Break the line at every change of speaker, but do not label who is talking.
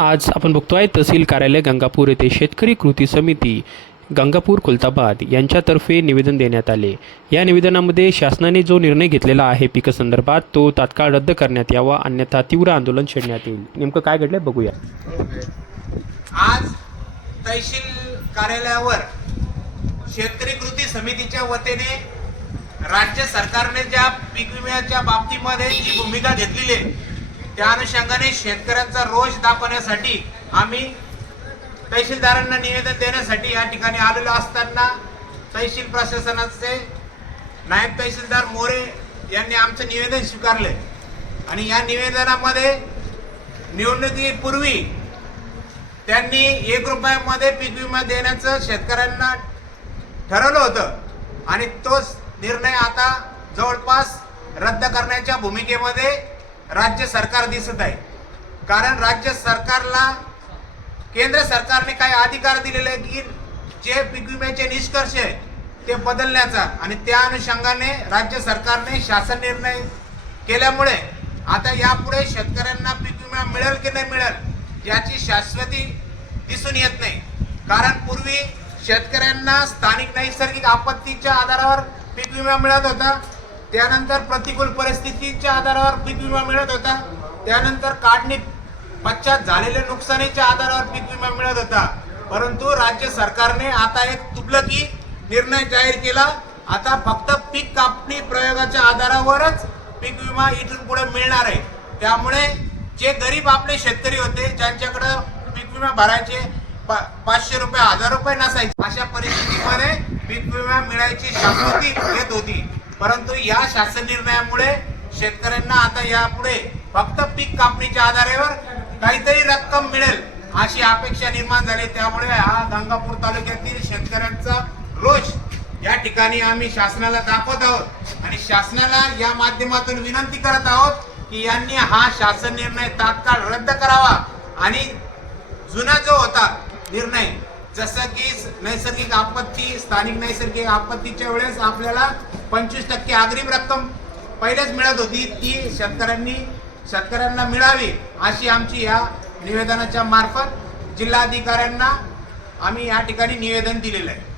आज आपण बघतो आहे तहसील कार्यालय गंगापूर येथे शेतकरी कृती समिती गंगापूर खुलताबाद यांच्यातर्फे निवेदन देण्यात आले. या निवेदनामध्ये शासनाने जो निर्णय घेतलेला आहे पिकासंदर्भात तो तात्काळ रद्द करण्यात यावा अन्यथा तीव्र आंदोलन छेडण्यात येईल. नेमकं काय घडलं बघूया.
आज तहसील कार्यालयावर शेतकरी कृती समितीच्या वतीने राज्य सरकारने ज्या पीक विम्याच्या बाबतीमध्ये जी भूमिका घेतलेली आहे त्या अनुषंगाने शेतकऱ्यांचा रोष दाखवण्यासाठी आम्ही तहसीलदारांना निवेदन देण्यासाठी या ठिकाणी आलेलो असताना तहसील प्रशासनाचे नायब तहसीलदार मोरे यांनी आमचं निवेदन स्वीकारले. आणि या निवेदनामध्ये निवडणुकीपूर्वी त्यांनी एक रुपयामध्ये पीक विमा देण्याचं शेतकऱ्यांना ठरवलं होतं. आणि तोच निर्णय आता जवळपास रद्द करण्याच्या भूमिकेमध्ये राज्य सरकार दिसत आहे. कारण राज्य सरकारला केंद्र सरकारने काही अधिकार दिलेले आहे की जे पीक विम्याचे निष्कर्ष आहे ते बदलण्याचा आणि त्या अनुषंगाने राज्य सरकारने शासन निर्णय केल्यामुळे आता यापुढे शेतकऱ्यांना पीक विमा मिळेल की नाही मिळेल याची शाश्वती दिसून येत नाही. कारण पूर्वी शेतकऱ्यांना स्थानिक नैसर्गिक आपत्तीच्या आधारावर पीक विमा मिळत होता. त्यानंतर प्रतिकूल परिस्थितीच्या आधारावर पीक विमा मिळत होता. त्यानंतर काढणी पश्चात झालेल्या नुकसानीच्या आधारावर पीक विमा मिळत होता. परंतु राज्य सरकारने आता एक तुबलकी निर्णय जाहीर केला. आता फक्त पीक कापणी प्रयोगाच्या आधारावरच पीक विमा इथून पुढे मिळणार आहे. त्यामुळे जे गरीब आपले शेतकरी होते ज्यांच्याकडं पीक विमा भरायचे पा- पाचशे रुपये हजार रुपये नसायचे अशा परिस्थितीमध्ये पीक विमा मिळायची शाश्वती घेत होती. परंतु या शासन निर्णयामुळे शेतकऱ्यांना आता यापुढे फक्त पीक कापणीच्या आधारेवर काहीतरी रक्कम मिळेल अशी अपेक्षा निर्माण झाली. त्यामुळे हा गंगापूर तालुक्यातील शेतकऱ्यांचा रोष या ठिकाणी आम्ही शासनाला दाखवत आहोत. आणि शासनाला या माध्यमातून विनंती करत आहोत की यांनी हा शासन निर्णय तात्काळ रद्द करावा. आणि जुना जो होता निर्णय जसं की नैसर्गिक आपत्ती स्थानिक नैसर्गिक आपत्तीच्या वेळेस आपल्याला पंचवीस टक्के अग्रिम रक्कम पहिलेच मिळत होती ती शेतकऱ्यांनी शेतकऱ्यांना मिळावी अशी आमची या निवेदनाच्या मार्फत जिल्हाधिकाऱ्यांना आम्ही या ठिकाणी निवेदन दिलेलं आहे.